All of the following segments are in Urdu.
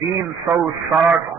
360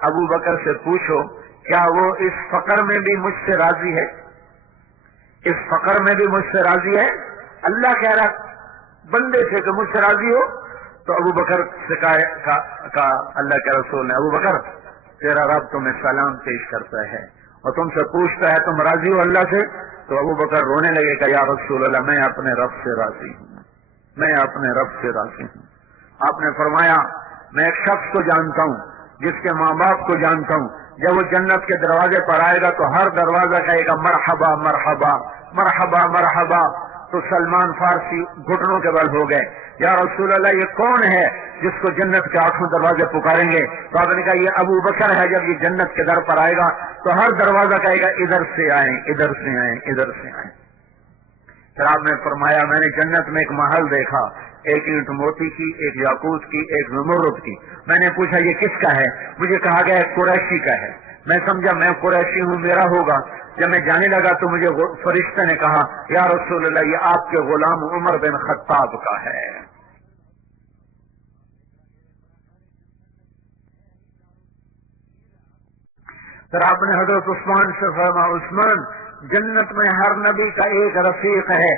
ابو بکر سے پوچھو کیا وہ اس فقر میں بھی مجھ سے راضی ہے؟ اس فقر میں بھی مجھ سے راضی ہے؟ اللہ کہہ رہا بندے سے کہ مجھ سے راضی ہو. تو ابو بکر سے کہا اللہ کے رسول نے ابو بکر تیرا رب تمہیں سلام پیش کرتا ہے اور تم سے پوچھتا ہے تم راضی ہو اللہ سے؟ تو ابو بکر رونے لگے کہ یا رسول اللہ میں اپنے رب سے راضی ہوں، میں اپنے رب سے راضی ہوں. آپ نے فرمایا میں ایک شخص کو جانتا ہوں جس کے ماں باپ کو جانتا ہوں، جب وہ جنت کے دروازے پر آئے گا تو ہر دروازہ کہے گا مرحبا مرحبا مرحبا مرحبا. تو سلمان فارسی گھٹنوں کے بل ہو گئے، یا رسول اللہ یہ کون ہے جس کو جنت کے 8 دروازے پکاریں گے؟ تو آپ نے کہا یہ ابو بکر ہے، جب یہ جنت کے در پر آئے گا تو ہر دروازہ کہے گا ادھر سے آئیں ادھر سے آئیں ادھر سے آئیں. پھر آپ نے فرمایا میں نے جنت میں ایک محل دیکھا، ایک اینٹ موتی کی، ایک یاقوت کی، ایک زمرد کی. میں نے پوچھا یہ کس کا ہے؟ مجھے کہا گیا قریشی کا ہے. میں سمجھا میں قریشی ہوں میرا ہوگا. جب میں جانے لگا تو مجھے فرشتہ نے کہا یا رسول اللہ یہ آپ کے غلام عمر بن خطاب کا ہے. پھر آپ نے حضرت عثمان سے فرمایا عثمان جنت میں ہر نبی کا ایک رفیق ہے،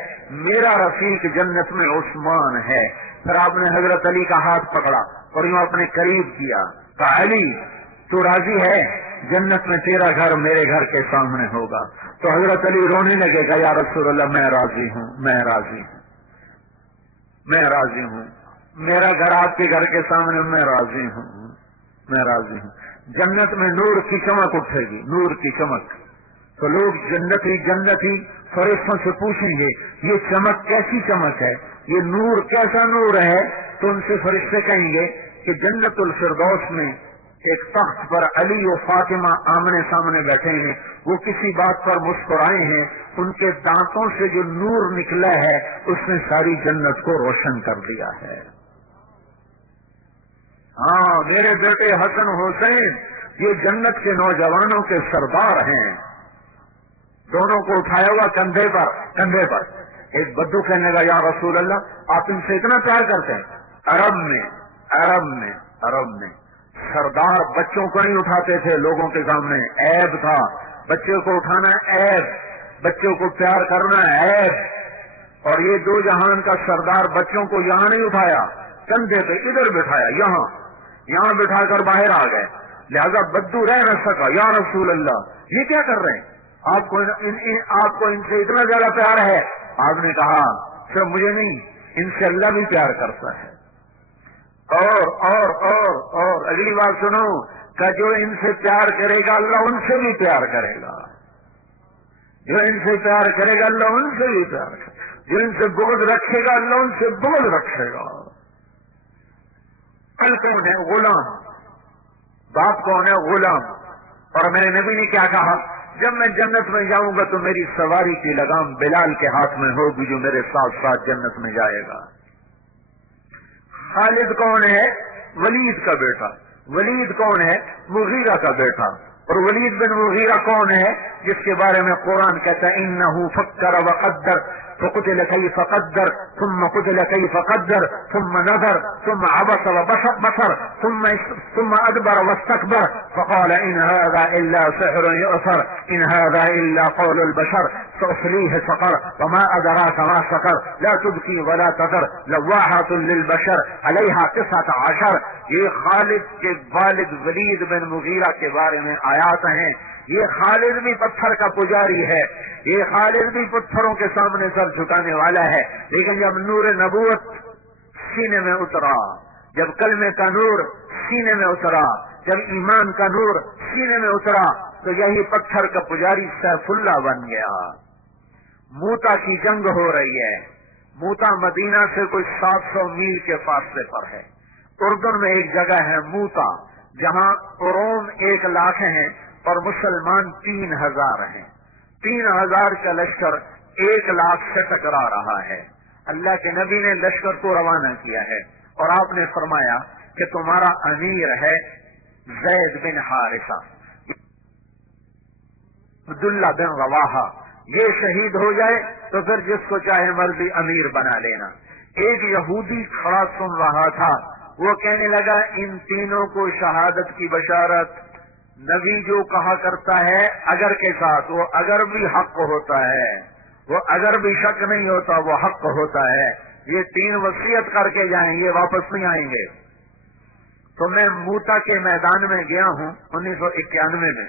میرا رفیق جنت میں عثمان ہے. پھر آپ نے حضرت علی کا ہاتھ پکڑا اور یوں اپنے قریب کیا، کہا علی تو راضی ہے جنت میں تیرا گھر میرے گھر کے سامنے ہوگا؟ تو حضرت علی رونے لگے گا یا رسول اللہ میں راضی ہوں میں راضی ہوں میں راضی ہوں، میرا گھر آپ کے گھر کے سامنے، میں راضی ہوں میں راضی ہوں. جنت میں نور کی چمک اٹھے گی، نور کی چمک. تو لوگ جنتی فرشتوں سے پوچھیں گے یہ چمک کیسی چمک ہے، یہ نور کیسا نور ہے؟ تو ان سے فرشتے کہیں گے کہ جنت الفردوس میں ایک تخت پر علی و فاطمہ آمنے سامنے بیٹھے ہیں، وہ کسی بات پر مسکرائے ہیں، ان کے دانتوں سے جو نور نکلا ہے اس نے ساری جنت کو روشن کر دیا ہے. ہاں میرے بیٹے حسن حسین یہ جنت کے نوجوانوں کے سردار ہیں. دونوں کو اٹھایا ہوا کندھے پر. ایک بدو کہنے لگا یا رسول اللہ آپ ان سے اتنا پیار کرتے ہیں؟ عرب میں سردار بچوں کو نہیں اٹھاتے تھے لوگوں کے سامنے، عیب تھا. بچے کو اٹھانا عیب، بچوں کو پیار کرنا عیب. اور یہ دو جہان کا سردار بچوں کو یہاں نہیں اٹھایا، کندھے پہ ادھر بٹھایا، یہاں بٹھا کر باہر آ گئے. لہذا بدو رہ نہ سکا. یا رسول اللہ یہ کیا کر رہے ہیں؟ آپ کو ان سے اتنا زیادہ پیار ہے؟ آپ نے کہا صرف مجھے نہیں ان سے اللہ بھی پیار کرتا ہے. اور اگلی بات سنو کہ جو ان سے پیار کرے گا اللہ ان سے بھی پیار کرے گا. جو ان سے پیار کرے گا اللہ ان سے بھی پیار کرے گا. جو ان سے بغض رکھے گا اللہ ان سے بغض رکھے گا. کل کون ہے؟ غلام. باپ کون ہے؟ غلام. اور میرے نبی نے کیا کہا؟ جب میں جنت میں جاؤں گا تو میری سواری کی لگام بلال کے ہاتھ میں ہوگی جو میرے ساتھ ساتھ جنت میں جائے گا. خالد کون ہے؟ ولید کا بیٹا. ولید کون ہے؟ مغیرہ کا بیٹا. اور ولید بن مغیرہ کون ہے جس کے بارے میں قرآن کہتا ہے انہو فکر وقدر فقتل کیف قدر ثم قتل کیف قدر ثم نظر ثم عبس وبصر ثم ادبر واستكبر فقال ان هذا الا سحر يؤثر ان هذا الا قول البشر سأصليه سقر وما ادراك ما سقر لا تبكي ولا تذر لواحة للبشر عليها 19. یہ خالد کے والد ولید بن مغیرہ کے بارے میں آیات ہیں. یہ خالد بھی پتھر کا پجاری ہے، یہ خالد بھی پتھروں کے سامنے سر جھکانے والا ہے. لیکن جب نور نبوت سینے میں اترا، جب کلمے کا نور سینے میں اترا، جب ایمان کا نور سینے میں اترا تو یہی پتھر کا پجاری سیف اللہ بن گیا. موتا کی جنگ ہو رہی ہے. موتا مدینہ سے کوئی 700 میل کے فاصلے پر ہے. اردن میں ایک جگہ ہے موتا جہاں روم 1 لاکھ ہیں اور مسلمان 3000 ہیں. 3000 کا لشکر 1 لاکھ سے ٹکرا رہا ہے. اللہ کے نبی نے لشکر کو روانہ کیا ہے اور آپ نے فرمایا کہ تمہارا امیر ہے زید بن حارثہ، عبداللہ بن رواحہ. یہ شہید ہو جائے تو پھر جس کو چاہے مرضی امیر بنا لینا. ایک یہودی کھڑا سن رہا تھا، وہ کہنے لگا ان تینوں کو شہادت کی بشارت نبی جو کہا کرتا ہے اگر کے ساتھ، وہ اگر بھی حق ہوتا ہے، وہ اگر بھی شک نہیں ہوتا، وہ حق ہوتا ہے۔ یہ 3 وصیت کر کے جائیں، یہ واپس نہیں آئیں گے۔ تو میں موتا کے میدان میں گیا ہوں 1991 میں،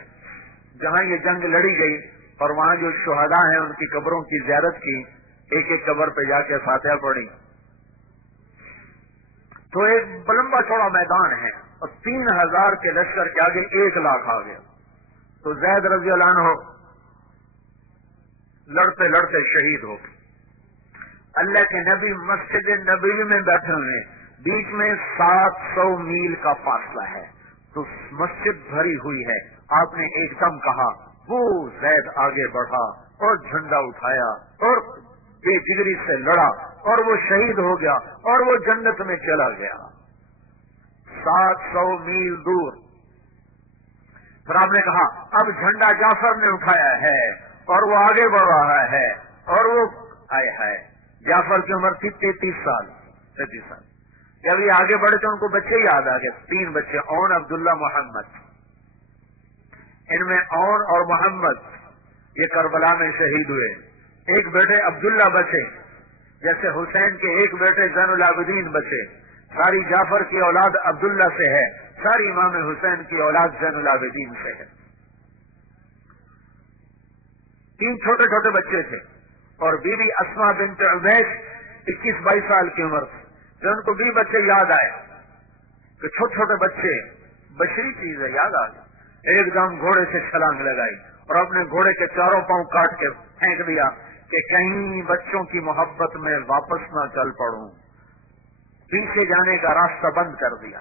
جہاں یہ جنگ لڑی گئی، اور وہاں جو شہداء ہیں ان کی قبروں کی زیارت کی، ایک ایک قبر پہ جا کے فاتحہ پڑھی۔ تو ایک لمبا چوڑا میدان ہے، اور 3000 کے لشکر کے آگے 1 لاکھ آ گیا۔ تو زید رضی اللہ عنہ لڑتے لڑتے شہید ہو گئے۔ اللہ کے نبی مسجد نبوی میں بیٹھے ہوئے، بیچ میں 700 میل کا فاصلہ ہے، تو مسجد بھری ہوئی ہے۔ آپ نے ایک دم کہا، وہ زید آگے بڑھا اور جھنڈا اٹھایا اور بے جگری سے لڑا، اور وہ شہید ہو گیا، اور وہ جنت میں چلا گیا 700 میل دور۔ پھر آپ نے کہا اب جھنڈا جعفر نے اٹھایا ہے اور وہ آگے بڑھ رہا ہے، اور وہ آئے ہے۔ جعفر کی عمر تھی 33 سال۔ جب یہ آگے بڑھے تو ان کو بچے یاد آ گئے، 3 بچے، اون، عبداللہ، محمد۔ ان میں اون اور محمد یہ کربلا میں شہید ہوئے۔ ایک بیٹے عبداللہ بچے، جیسے حسین کے ایک بیٹے زین العابدین بچے۔ ساری جعفر کی اولاد عبداللہ سے ہے، ساری امام حسین کی اولاد زین العابدین سے ہے۔ 3 چھوٹے چھوٹے بچے تھے، اور بی بی اسما بنت عمیش 21-22 سال کی عمر تھی۔ جب ان کو بھی بچے یاد آئے کہ چھوٹے چھوٹے بچے، بشری چیز ہے، یاد آ گئی، ایک دم گھوڑے سے چھلانگ لگائی اور اپنے گھوڑے کے چاروں پاؤں کاٹ کے پھینک دیا کہ کہیں بچوں کی محبت میں واپس نہ چل پڑوں۔ پیچھے جانے کا راستہ بند کر دیا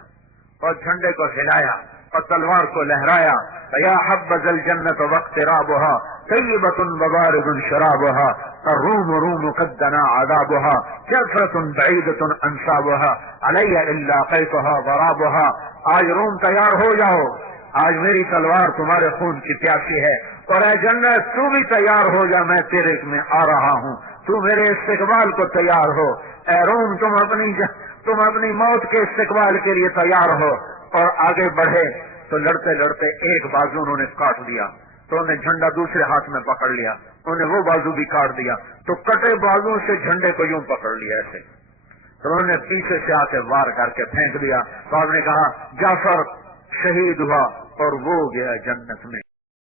اور جھنڈے کو ہلایا اور تلوار کو لہرایا۔ یا حبذ الجنت واقترابها طیبۃ وبارد شرابها الروم روم قد دنا عذابها جعفرۃ بعیدۃ انصابها علی الا قیتها ضرابها۔ آج روم تیار ہو جاؤ، آج میری تلوار تمہارے خون کی پیاسی ہے، اور اے جنت تو بھی تیار ہو جا، میں تیرے میں آ رہا ہوں، تو میرے استقبال کو تیار ہو۔ اے روم تم اپنی موت کے استقبال کے لیے تیار ہو۔ اور آگے بڑھے تو لڑتے لڑتے ایک بازو انہوں نے کاٹ دیا، تو انہیں جھنڈا دوسرے ہاتھ میں پکڑ لیا، انہیں وہ بازو بھی کاٹ دیا، تو کٹے بازو سے جھنڈے کو یوں پکڑ لیا ایسے، تو انہوں نے پیچھے سے آ کے وار کر کے پھینک دیا۔ تو آپ نے کہا جعفر شہید ہوا اور وہ گیا جنت میں۔